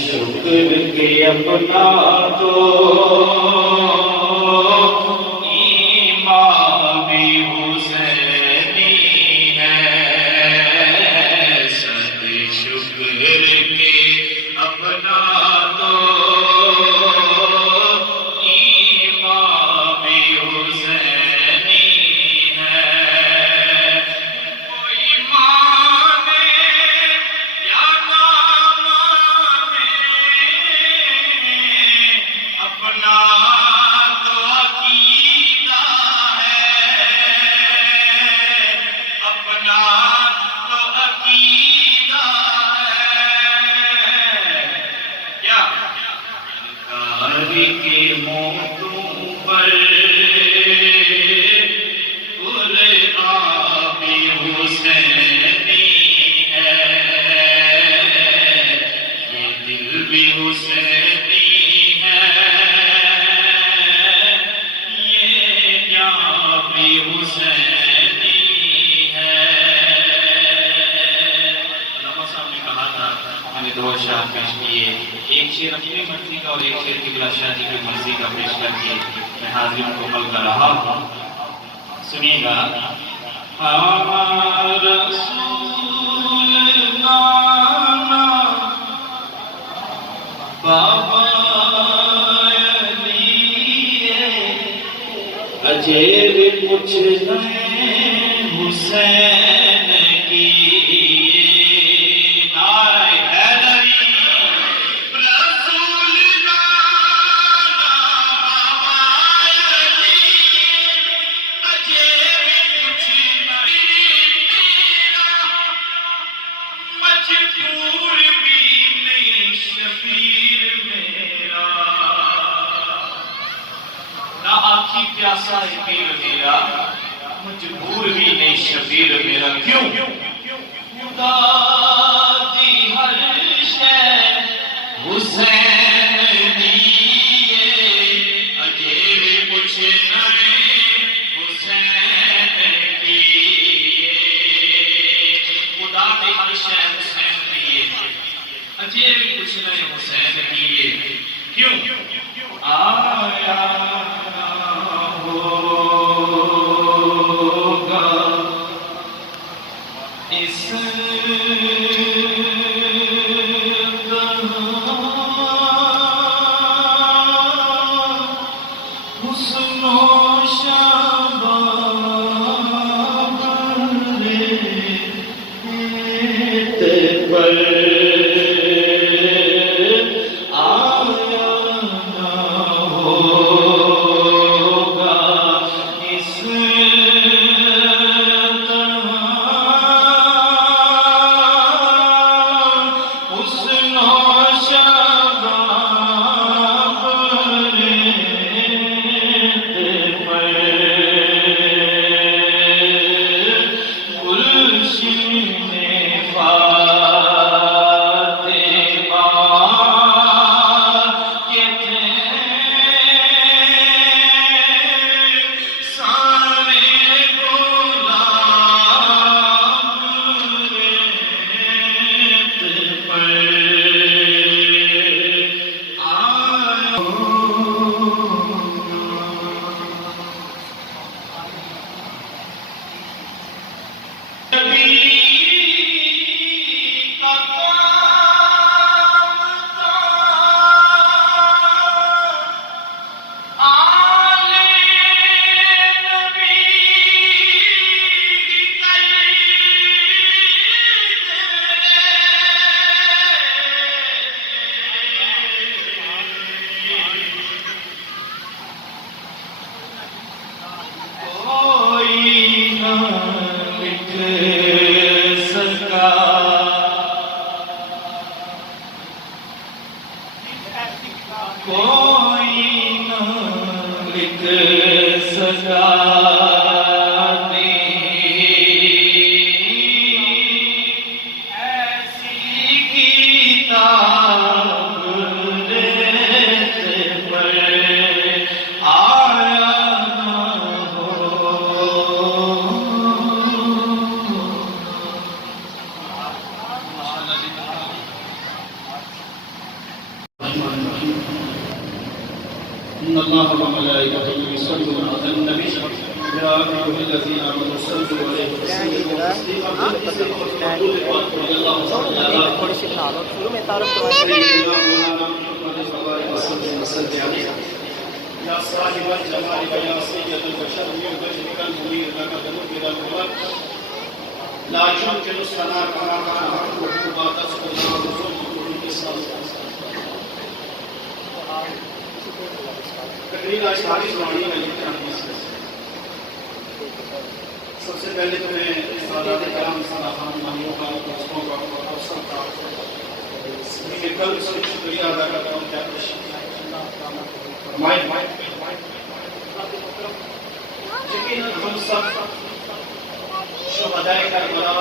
شکر کے اپنا تو امام حسینی ہے، صد شکر کے اپنا تو امام حسینی ہے۔ کوئی مانے یا نہ مانے، اپنا تو عقیدہ ہے، اپنا تو عقیدہ ہے۔ کیا کاری کے موتوں پر غلام حسینی ہے، یہ دل بھی حسینی ہے، یہ جان بھی حسینی ہے۔ علامہ صاحب نے کہا تھا، میں نے دو اشعار پیش کیے، ایک شعر اپنی مرضی کا اور ایک شعر قبلہ شاہ جی کی مرضی کا پیش کر کے میں حاضرین کو مل کر رہا ہوں۔ سنیے گا۔ رسول نانا بابا علی عجیب کچھ نہیں حسین کی نعرہ حیدری۔ رسول نانا بابا علی عجیب کچھ نہیں، میرا مجبور بھی نہیں شبیر میرا، نہ آنکھی پیاسا ہے پیر میرا، مجبور بھی نہیں شبیر میرا۔ کیوں؟ خدا دی ہر شے حسین دیے، عجیب کچھ نہیں حسین دیے، خدا دی ہر شے حسین دیے، عجیب کچھ نہیں حسین دیے۔ کیوں؟ آیا ہوگا اس حسن و شباب ریت پر آیا نہ ہوگا اس حسن و شباب ریت پر، گلشن فاتح الله وملائكته يصلون على النبي يا أيها الذين آمنوا صلوا عليه وسلموا تسليما تھوڑی سی بنا دو شروع میں تعارف تو يا صاحب الجمال ويا سيد البشر وجهك المنير لك ذنوب الى الغرب لا يمكن الصلاة كما كان حقه ما تسقط الرسول تقریر آج تاریخ سنانی ہے سب سے پہلے تو میں سادات کرام صلاح خان ماہیوں کا دوستوں کا افسر کا میں کل سے شکریہ ادا کرتا ہوں کیا یقیناً ہم سب شہدائے کربلا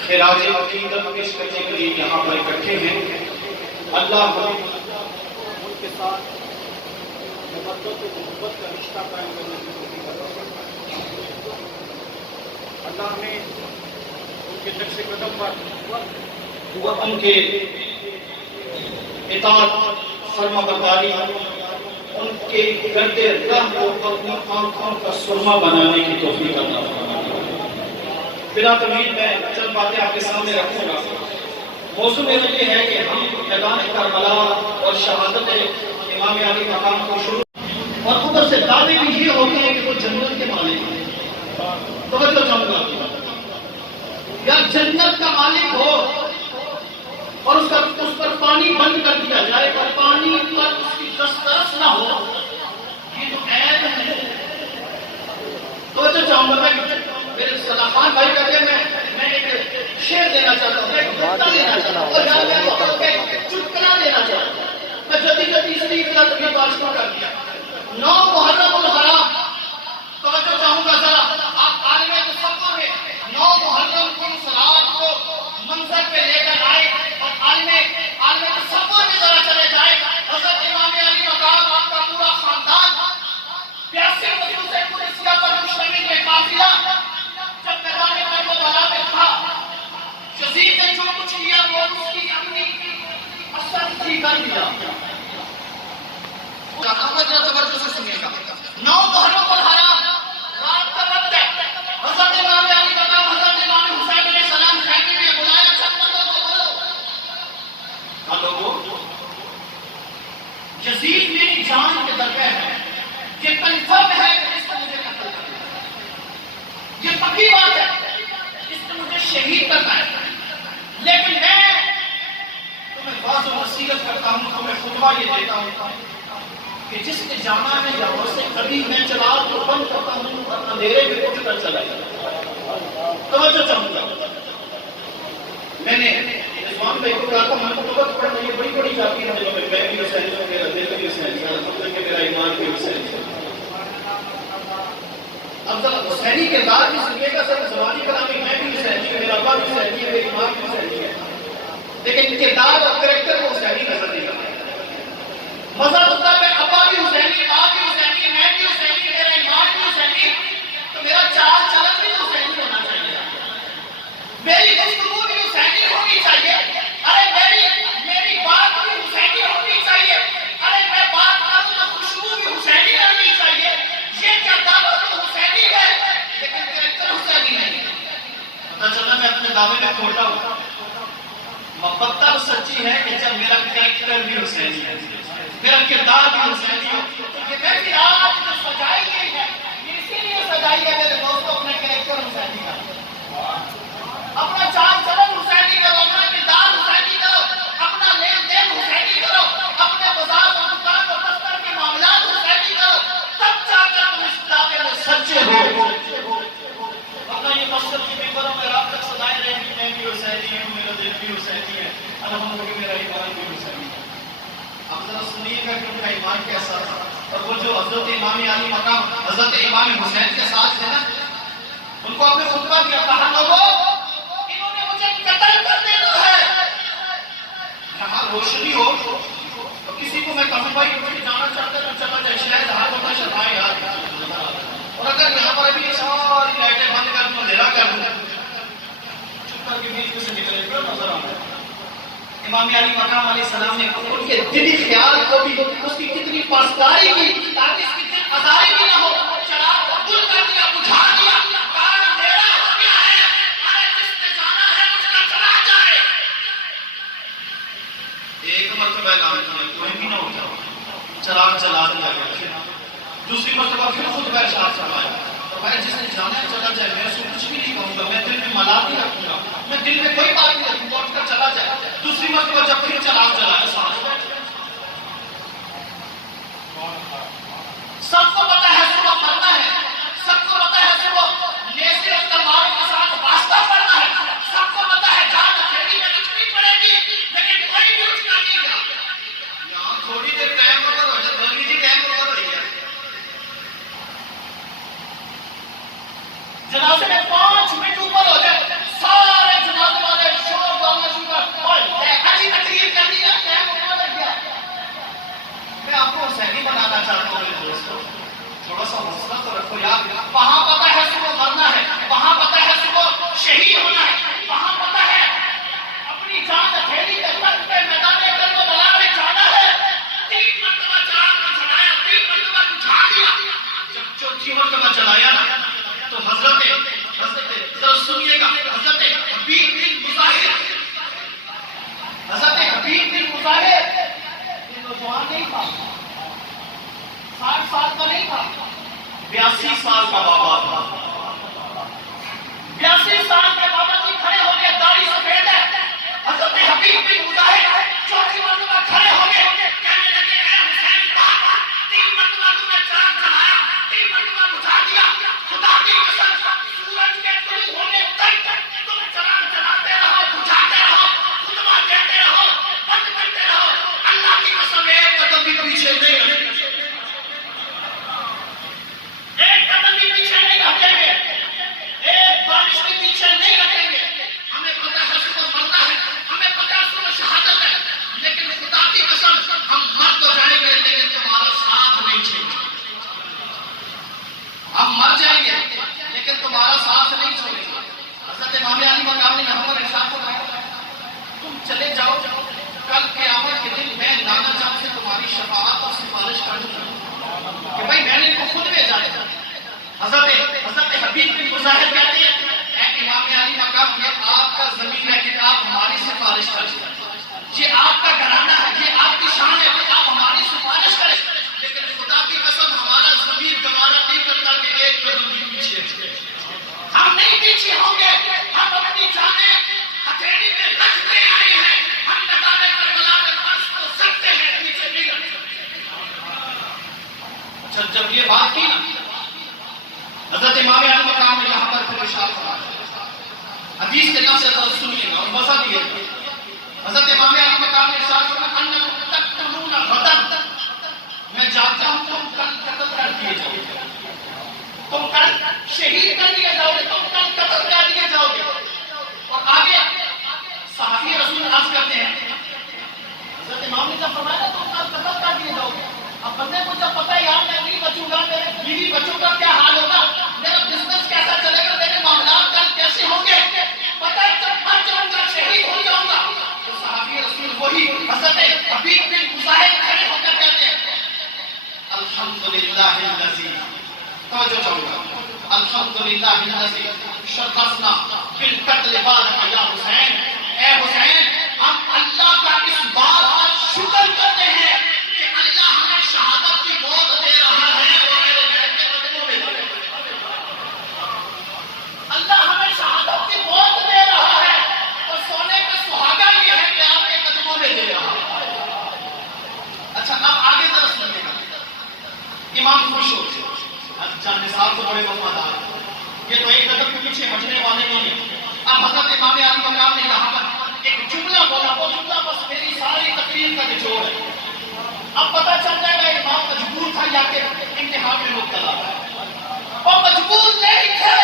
خراج عقیدت پیش کرنے کے لیے یہاں پر اکٹھے ہیں اللہ ہم ان کے ساتھ محبت و محبت کا رشتہ قائم کرنے کی توفیق عطا فرمائے اللہ ہمیں ان کے نقش قدم پر اور ان کے اطاعت فرما برداری ان کے گرد راہ کو اپنی آنکھوں کا سرما بنانے کی توفیق عطا فرمائے بلا تمہید میں چند باتیں آپ کے سامنے رکھوں گا موضوع میرا یہ ہے کہ ہم میدان کربلا اور شہادت امام علی مقام کو شروع اور اوپر سے دعوے بھی یہ ہوتے ہیں کہ وہ جنت کے مالک ہیں توجہ چاہوں گا یا جنت کا مالک ہو اور اس پر پانی بند کر دیا جائے اور پانی پر اس کی دسترس نہ ہو یہ تو عیب ہے توجہ چاہوں گا میرے صلاح خان بھائی کہتے ہیں میں ایک شعر دینا چاہتا ہوں ایک گھنٹہ دینا چاہتا ہوں اور چٹکلا دینا چاہتا ہوں میں جلدی جلدی اس لیے اتنا تبھی باشتہ کر دیا 9 محرم الحرام توجہ چاہوں گا ذرا آپ عالم تصور میں 9 محرم کی اس رات کو منظر پہ لے کر آئے اور عالم تصور میں ذرا چلے جائے حضرت امام علی مقام آپ کا پورا خاندان 82 وجود سے پورے سیاہ پر مشتمل میں قافلہ جب میدان کربلا میں تھا یزید نے جو کچھ کیا وہ اس کی اپنی اثر تھی کر دیا توجہ سے سنیے گا 9 محرم الحرام رات کا وقت ہے حضرت امام علی مقام حضرت امام حسین علیہ السلام خیمے میں بلایا چند لوگوں کو بولو ہاں لوگوں یزید میری جان کے درپے ہے یہ کنفرم ہے کہ اس نے مجھے قتل کرنا ہے یہ پکی بات ہے اس نے مجھے شہید کرنا ہے لیکن میں تمہیں واضح و نصیحت کرتا ہوں تمہیں خطبہ یہ دیتا ہوں کہ جس نے جانا ہے یہاں سے کبھی میں چراغ کو بند کرتا ہوں اور اندھیرے میں اٹھ کر چلا جاتا توجہ چاہوں گا میں نے رضوان بھائی کو کہا تھا محبت پڑھنا یہ بڑی بڑی جاتی ہے میں بھی حسین ہوں میرا دل بھی حسین ہے میرا ایمان بھی حسین ہے اب ذرا حسینی کردار کی سنیے گا سر زبانی کلام میں بھی حسینی ہے میرا ابا بھی حسینی ہے میری ماں بھی حسینی ہے لیکن کردار اور کریکٹر کو حسینی نظر نہیں آتا مزہ ہوتا ہے ابا بھی حسینی آپ بھی حسینی میں بھی حسینی میرا ایمان بھی حسینی تو میرا چال چلن بھی حسینی ہونا چاہیے میری گفتگو بھی حسینی ہونی چاہیے ارے میری بات بھی حسینی ہونی چاہیے ارے میں بات کروں تو خوشبو بھی حسینی کرنی چاہیے یہ کیا دعوت تو حسینی ہے لیکن کریکٹر حسینی نہیں پتہ چلا میں اپنے دعوے میں کھوٹا ہوں محبت تب سچی ہے کہ جب میرا کریکٹر بھی حسینی ہے میرا کردار بھی حسینی ہے یہ میری آج جو سجائی گئی ہے اسی لیے سجائی ہے میرے دوستوں اپنے کریکٹر حسینی کا اپنا چال چلن حسینی کرو اپنا کردار حسینی کرو اپنا لین دین حسینی کرو اپنے بازار اور دکان اور دفتر کے معاملات حسینی کرو تب جا کر تم اس دعوے میں سچے ہو ورنہ یہ مسجد کی ممبروں میں رات تک سدائے رہیں کہ میں بھی حسینی ہوں میرا دل بھی حسینی ہے الحمدللہ میرا ایمان بھی حسینی ہے اب ذرا سنیے گا کہ ان کا ایمان کیسا تھا اور وہ جو حضرت امام علی مقام حضرت امام حسین کے ساتھ ہے نا ان کو اپنے خطبہ دیا کہا لوگوں انہوں نے مجھے قتل کر دینا ہے یہاں روشنی ہو تو کسی کو میں کہوں بھائی مجھے جانا چاہتے ہیں چلا جائے شاید ہاتھ ہوتا شرمائے یار اور اگر یہاں پر ابھی ساری لائٹیں بند کر دوں اندھیرا کر دوں چپ کر کے بیچ میں سے نکلے گا نظر آتا ہے امام علی مقام علیہ السلام نے ان کے دلی خیال کو بھی اس کی کتنی پاسداری کی تاکہ اس کی دل آزاری بھی نہ ہو. چراغ کو گل کر دیا, بجھا دیا, کام اندھیرا ہو گیا ہے, ارے جس نے جانا ہے اس کا چلا جائے. ایک مرتبہ اعلان کیا, کوئی بھی نہ اٹھا, چراغ جلا دیا گیا. دوسری مرتبہ پھر خود کا ارشاد فرمایا, فرمایا جس نے جانا ہے چلا جائے, میں اس کو کچھ بھی نہیں کہوں گا, میں دل میں ملال نہیں رکھوں گا, میں دل میں کوئی بات نہیں رکھوں گا, اٹھ کر چلا جائے. دوسری مرتبہ جب پھر چراغ جلایا, سب کو پتا ہے صبح مرنا ہے, سب کو پتا ہے صبح نیزے اور تلوار کے ساتھ واسطہ پڑنا ہے, سب کو پتا ہے جان اکیلی میں اٹھنی پڑے گی, لیکن کوئی بھی اٹھ کر نہیں گیا. یہاں تھوڑی دیر ٹائم اوور ہو جائے, دھونی جی ٹائم اوور ہو گیا. جنازے میں 5 منٹ اوپر ہو جائے, سارے جنازے والے شور ڈالنا شروع کر, حاجی تقریر کر دیا, ٹائم اوور ہو گیا. میں آپ کو حسینی بنانا چاہتا ہوں میرے دوستوں, تھوڑا سا حوصلہ تو رکھو یار. وہاں پتا ہے صبح مرنا ہے, وہاں پتا ہے صبح شہید ہونا ہے, وہاں پتا ہے اپنی جان اکیلی کے تخت پہ میدان کرب بلا میں جانا ہے. 3 مرتبہ چراغ کو جلایا, 3 مرتبہ بجھا دیا. جب چوتھی مرتبہ جلایا نا تو حضرت ذرا سنیے گا, حضرت حبیب بن مظاہر, حضرت حبیب بن مظاہر نوجوان نہیں تھا, 60 سال کا نہیں تھا, 82 سال کا بابا تھا. 82 سال کے بابا جی کھڑے ہو گئے, داڑھی سفید ہے. حضرت حبیب بن مظاہر چوتھی مرتبہ کھڑے ہو گئے, کہنے لگے اے حسین بابا, 3 مرتبہ تم نے چراغ جلایا, 3 مرتبہ بجھا دیا, خدا کی قسم سورج کے طلوع ہونے تک تم چراغ جلاتے رہو, بجھاتے رہو, خطبہ دیتے رہو, بند کرتے رہو, اللہ کی قسم ایک قدم بھی پیچھے نہیں ہٹیں گے, ایک قدم بھی پیچھے نہیں ہٹیں گے, ایک بارش بھی پیچھے نہیں ہٹیں گے. ہمیں پتہ ہے صبح مرنا ہے, ہمیں پتہ ہے صبح شہادت ہے, لیکن خدا کی قسم ہم مر تو جائیں گے لیکن تمہارا ساتھ نہیں چھوڑیں گے. ہم مر جائیں گے لیکن تمہارا ساتھ نہیں چھوڑیں گے. حضرت امام علی مقام نے یہاں پر ارشاد فرمایا, تم چلے جاؤ, کل قیامت کے دن میں نانا جان سے تمہاری شفاعت اور سفارش کر دوں گا کہ بھائی میں نے ان کو خود بھیجا ہے. حضرت حبیب بن مظاہر کہتے ہیں اے امام علی مقام, یہ آپ کا زمین ہے کہ آپ ہماری سفارش کریں, یہ آپ کا گھرانہ ہے, یہ آپ کی شان ہے کہ آپ ہماری سفارش کریں, لیکن خدا کی قسم ہمارا زمین گوارا نہیں کرتا کہ ایک قدم بھی پیچھے ہٹے. ہم نہیں پیچھے ہوں گے, ہم اپنی جانیں ہتھیلی پہ رکھتے آئے ہیں, ہم میدان کربلا میں فرض کو سکتے ہیں, پیچھے نہیں رکھ سکتے. جب یہ بات کی نا, حضرت امام علی مقام نے یہاں پر پھر ارشاد فرمایا, حدیث کے لفظ سے سنیے گا اور مزہ لیے گا. حضرت امام علی مقام نے ارشاد فرمایا انکم تقتلون غدا, میں جانتا ہوں تم کل قتل کر دیے جاؤ گے, تم کل شہید کر دیے جاؤ گے, تم کل قتل کر دیے جاؤ گے. اور آگے صحابی رسول عرض کرتے ہیں, حضرت امام نے جب فرمایا تم کل قتل کر دیے جاؤ گے, اب بندے کو جب پتہ ہے یار میں نہیں بچوں گا, میرے بیوی بچوں کا کیا حال ہوگا, میرا بزنس کیسا چلے گا, میرے معاملات کل کیسے ہوں گے, پتہ ہے جب مر جاؤں گا, شہید ہو جاؤں گا. تو صحابی رسول وہی حضرت حبیب بن مظاہر کھڑے ہو کر کہتے ہیں الحمدللہ الذی, توجہ چاہوں گا, الحمدللہ الذی شرفنا بالقتل بعد یا حسین. اے حسین, ہم اللہ کا اس بات پر شکر کرتے ہیں کہ اللہ ہمیں شہادت کی موت دے رہا ہے اور میرے گھر کے قدموں میں دے رہا ہے. اللہ ہمیں شہادت کی موت دے رہا ہے اور سونے کا سہاگا یہ ہے کہ آپ کے قدموں میں دے رہا ہے. اچھا اب آگے ذرا سنیے گا, امام خوش ہو گئے, جان نثار تو بڑے وفادار ہیں, یہ تو ایک قدم کے پیچھے ہٹنے والے نہیں ہیں. اب حضرت امام علی مقام نے یہاں پر ایک جملہ بولا, وہ جملہ بس میری ساری تقریر کا نچوڑ ہے. اب پتہ چل جائے گا امام مجبور تھا یا کہ امتحان میں مبتلا تھا. وہ مجبور نہیں تھے,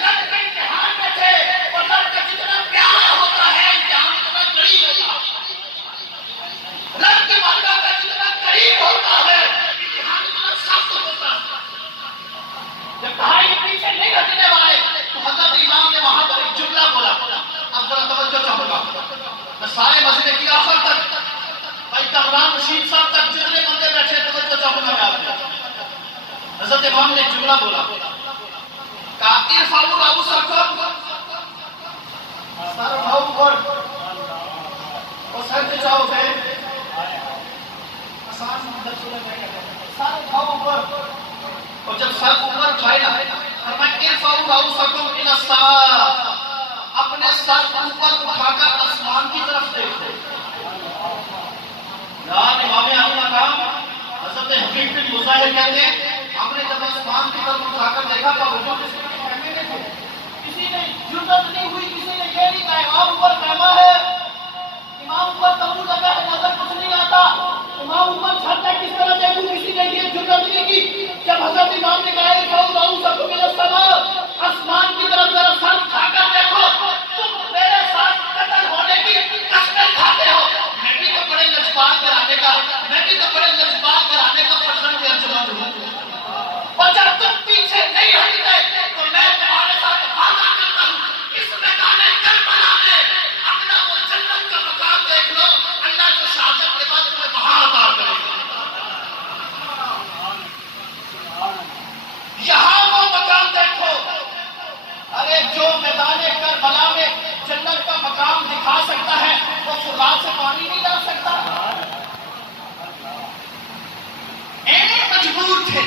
رب کے امتحان میں تھے, اور رب کا جتنا پیارا ہوتا ہے امتحان اتنا قریب ہوتا ہے. رب کی بارگاہ کا جتنا قریب ہوتا ہے امتحان اتنا سخت ہوتا ہے. جب کہا یہ پیچھے نہیں ہٹنے والے تو حضرت امام نے وہاں پر ایک جملہ بولا. اب ذرا توجہ چاہوں گا, میں سارے مسئلے کی آخر تک بھائی کامران رشید صاحب تک جتنے بندے بیٹھے توجہ چاہوں گا میں آپ کو. حضرت امام نے جملہ بولا کہا ارفعوا رؤوسکم، سر اٹھاؤ اوپر اور سر پہ جاؤ پہ آسان سر اٹھاؤ اوپر. اور جب سر اوپر اٹھائے نا فرمایا ارفعوا رؤوسکم الی السماء، اپنے سر اوپر اٹھا کر آسمان کی طرف دیکھو. یار امام اعلی مقام حضرت حبیب بن مظاہر کہتے ہیں ہم نے جب آسمان کی طرف اٹھا کر دیکھا تو وجود کسی نے جرأت نہیں ہوئی، کسی نے یہ نہیں کہا امام اوپر خیمہ ہے، امام اوپر تمبو لگا ہے، نظر کچھ نہیں آتا، امام اوپر چھت ہے کس طرح دیکھوں، کسی نے یہ جرأت نہیں کی. جب حضرت امام نے کہا ارفعوا رؤوسکم الی السماء، آسمان کی طرف ذرا سر اٹھا کر دیکھو، تم میرے ساتھ قتل ہونے کی قسمیں کھاتے ہو. میں بھی تو بڑے لجپال گھرانے کا، میں بھی تو بڑے لجپال گھرانے کا فرزند ارجمند ہوں، اور جب تم پیچھے نہیں ہٹ گئے تو میں تمہارے ساتھ وعدہ کرتا ہوں اس میدان کربلا میں اپنا وہ جنت کا مقام دیکھ لو، اللہ جو شہادت کے بعد تمہیں وہاں عطا کرے گا. یہاں وہ مقام دیکھو. ارے جو میدان کربلا میں جنت کا مقام دکھا سکتا ہے وہ فرات سے پانی نہیں لا سکتا. مجبور تھے،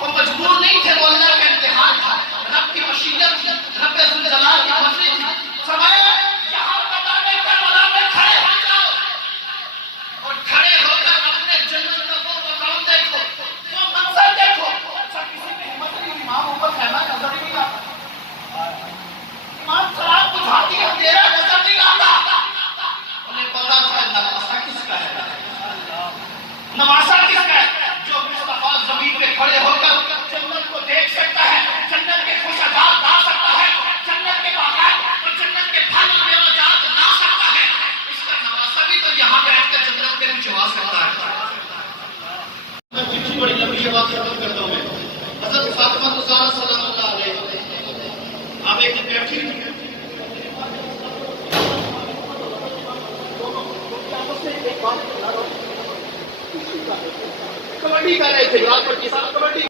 وہ مجبور نہیں تھے، وہ اللہ کا امتحان تھا، رب کی مشیت تھی، رب ذوالجلال کی مرضی تھی. فرمایا یہاں میدان کربلا میں کھڑے ہو جاؤ اور کھڑے ہو کر اپنے جنت کا وہ مقام دیکھو، وہ منظر دیکھو. اچھا کسی میں ہمت نہیں، امام اوپر خیمہ نظر ہی نہیں آتا، امام چراغ بجھا دیا اندھیرا نظر نہیں آتا. انہیں پتا تھا نواسا کس کا ہے، نواسا کس کا ہے، جو مصطفیٰ زمین پہ کھڑے ہو کر جنت کو دیکھ سکتا ہے، جنت کے خوشبوات لا سکتا ہے، جنت کے باغات اور جنت کے پھل و میوجات لا سکتا ہے. اس کا نواسا بھی تو یہاں بیٹھ کر جنت کے نیچے آ سکتا ہے. میں کتنی بڑی لمبی بات ختم کرتا ہوں. میں حضرت فاطمہ الزہرا سلام اللہ علیہ آپ ایک دن بیٹھی کبڈی کر رہے تھے، رات پر کسان کبڈی.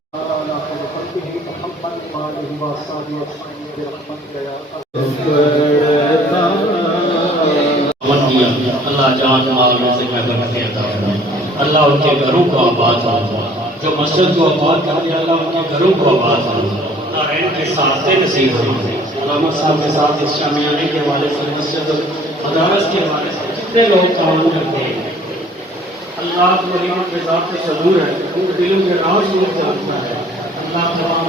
اللہ جان مال میں سے برکتیں عطا فرمائے. اللہ ان کے گھروں کو آباد فرمائے، جو مسجد کو آباد کر دیا اللہ ان کے گھروں کو آباد فرمائے. نارائن کے ساتھ نصیب فرمائے. علامہ صاحب کے ساتھ اس شامیانے کے حوالے سے، مسجد مدارس کے حوالے سے جتنے لوگ تعاون کرتے ہیں، اللہ کو ذات سے صدور ہے، ان دلوں کے راز میں جانتا ہے. اللہ تمام